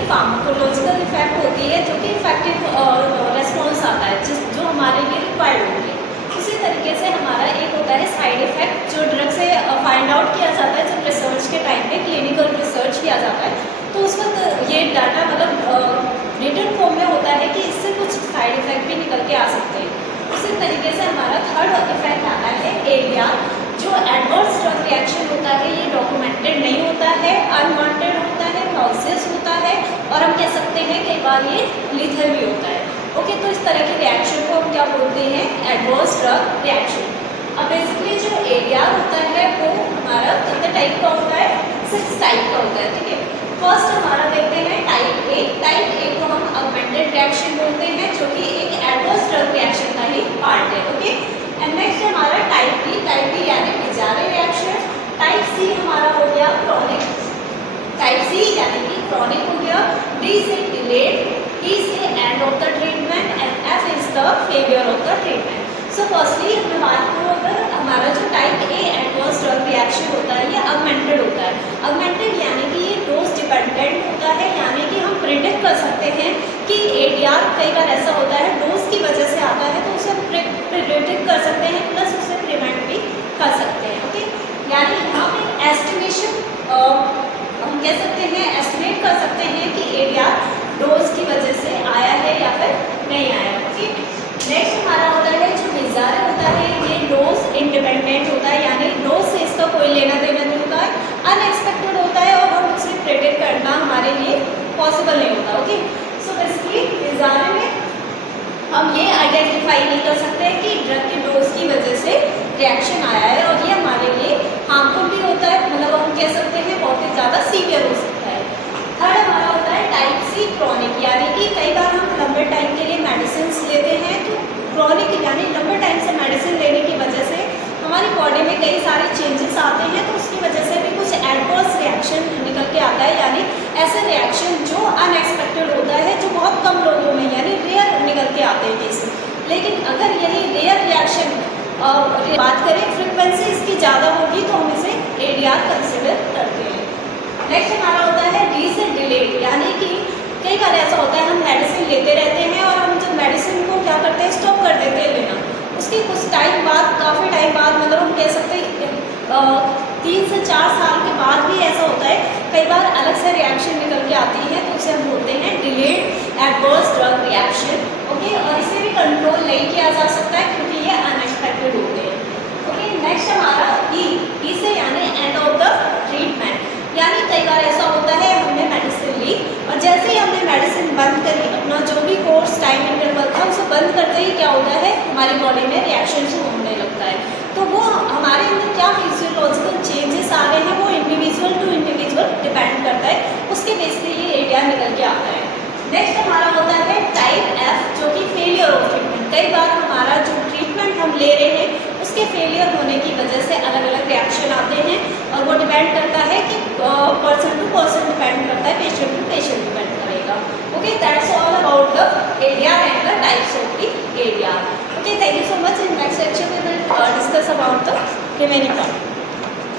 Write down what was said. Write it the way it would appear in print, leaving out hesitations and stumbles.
की pharmacological effect होती है, जो कि इफेक्टिव रेस्पॉन्स आता है जो हमारे लिए रिक्वायर्ड होती है। उसी तरीके से हमारा एक होता है साइड इफेक्ट, जो ड्रग से फाइंड आउट किया जाता है जब रिसर्च के टाइम पे क्लिनिकल रिसर्च किया जाता है, तो उस वक्त ये डाटा मतलब रिटन फॉर्म में होता है कि इससे कुछ साइड इफेक्ट भी निकल के आ सकते हैं। उसी तरीके से हमारा थर्ड इफेक्ट आता है ADR, जो एडवर्स ड्रग रिएक्शन होता है। ये डॉक्यूमेंटेड नहीं होता है, अनवांटेड होता है, नॉइसियस होता है, और हम कह सकते हैं कई बार ये लीथल भी होता है। ओके, तो इस तरह के रिएक्शन को हम क्या बोलते हैं? Adverse drug reaction. अब बेसिकली जो ADR होता है वो हमारा कितने टाइप का होता है? 6 टाइप का होता है। ठीक है, फर्स्ट हमारा देखते हैं टाइप A। टाइप A को हम ऑगमेंटेड रिएक्शन बोलते हैं, जो कि एक एडवर्स ड्रग रिएक्शन का ही पार्ट है। ओके, एंड नेक्स्ट हमारा टाइप B। टाइप B यानी डिजायर्ड रिएक्शन। टाइप C हमारा हो गया क्रॉनिक। टाइप C यानी कि क्रॉनिक हो गया। D से डिलेड, E से end of the treatment, and F is the failure of the treatment. So firstly हमें बात करो, अगर हमारा जो type A adverse drug reaction होता है ये ऑगमेंटेड होता है। ऑगमेंटेड यानी कि ये डोज डिपेंडेंट होता है, यानी कि हम प्रिडिक्ट कर सकते हैं कि ADR कई बार ऐसा होता है डोज की वजह से आता है, तो उसे प्रिडिक्ट कर सकते हैं, प्लस उसे प्रिवेंट भी कर सकते हैं। ओके, यानी यहाँ पे एस्टिमेशन हम कह सकते हैं, एस्टिमेट कर सकते हैं कि ADR डोज की वजह से आया है या फिर नहीं आया। ओके, नेक्स्ट हमारा होता है जो डिजायर होता है, ये डोज इंडिपेंडेंट होता है, यानी डोज से इसका कोई लेना देना नहीं होता है, अनएक्सपेक्टेड होता है, और हम उसे प्रेडिक्ट करना हमारे लिए पॉसिबल नहीं होता। ओके, सो बेसिकली डिजायर में हम ये आइडेंटिफाई नहीं कर सकते कि ड्रग की डोज की वजह से रिएक्शन आया है, और ये हमारे लिए हार्मफुल भी होता है, मतलब हम कह सकते हैं बहुत ही ज़्यादा सीवियर हो सकता है। थर्ड हमारा होता है टाइप C क्रॉनिक, यानी कि कई बार हम लंबे टाइम के लिए मेडिसिन लेते हैं, तो क्रॉनिक यानी लंबे टाइम से मेडिसिन लेने की वजह से हमारी बॉडी में कई सारे चेंजेस आते हैं, तो उसकी वजह से भी कुछ एडवर्स रिएक्शन निकल के आता है, यानी ऐसे रिएक्शन जो अनएक्सपेक्टेड होता है, जो बहुत कम लोगों में यानी रेयर निकल के आते हैं केसेस। लेकिन अगर यही रेयर रिएक्शन बात करें, फ्रिक्वेंसी इसकी ज़्यादा होगी, तो हम इसे ADR कंसिडर करते हैं। नेक्स्ट हमारा होता है D से डिलेड, यानी कि कई बार ऐसा होता है हम मेडिसिन लेते रहते हैं, और हम जब मेडिसिन को क्या करते हैं, स्टॉप कर देते हैं लेना, उसके कुछ टाइम बाद, काफ़ी टाइम बाद, मतलब हम कह सकते हैं 3 से 4 साल के बाद भी ऐसा होता है, कई बार अलग से रिएक्शन निकल के आती है, तो उसे हम बोलते हैं delayed adverse drug reaction. Okay, और इसे भी कंट्रोल नहीं किया जा सकता है क्योंकि ये अनएक्सपेक्टेड होते हैं। ओके, नेक्स्ट हमारा E से यानी एंड ऑफ द ट्रीटमेंट, यानी कई बार ऐसा होता है हमने मेडिसिन ली, और जैसे ही हमने मेडिसिन बंद करी, अपना जो भी कोर्स टाइम इंटरवल था उसे बंद करते ही क्या होता है, हमारी बॉडी में रिएक्शन शुरू होने लगता है। तो वो हमारे अंदर क्या फिजियोलॉजिकल चेंजेस आ रहे हैं, वो इंडिविजुअल टू इंडिविजुअल डिपेंड करता है, उसके बेस पे ये ADR निकल के आता है। नेक्स्ट हमारा होता है टाइप F, जो कि फेलियर ऑफ ट्रीटमेंट। कई बार हमारा जो ट्रीटमेंट हम ले रहे हैं उसके फेलियर होने की वजह से अलग अलग रिएक्शन आते हैं, और वो डिपेंड करता है कि पर्सन टू पर्सन डिपेंड करता है, पेशेंट टू पेशेंट डिपेंड करेगा। Okay, that's all about the ADR and the types of the ADR। Okay, thank you so much. In next section we will discuss about the remaining part.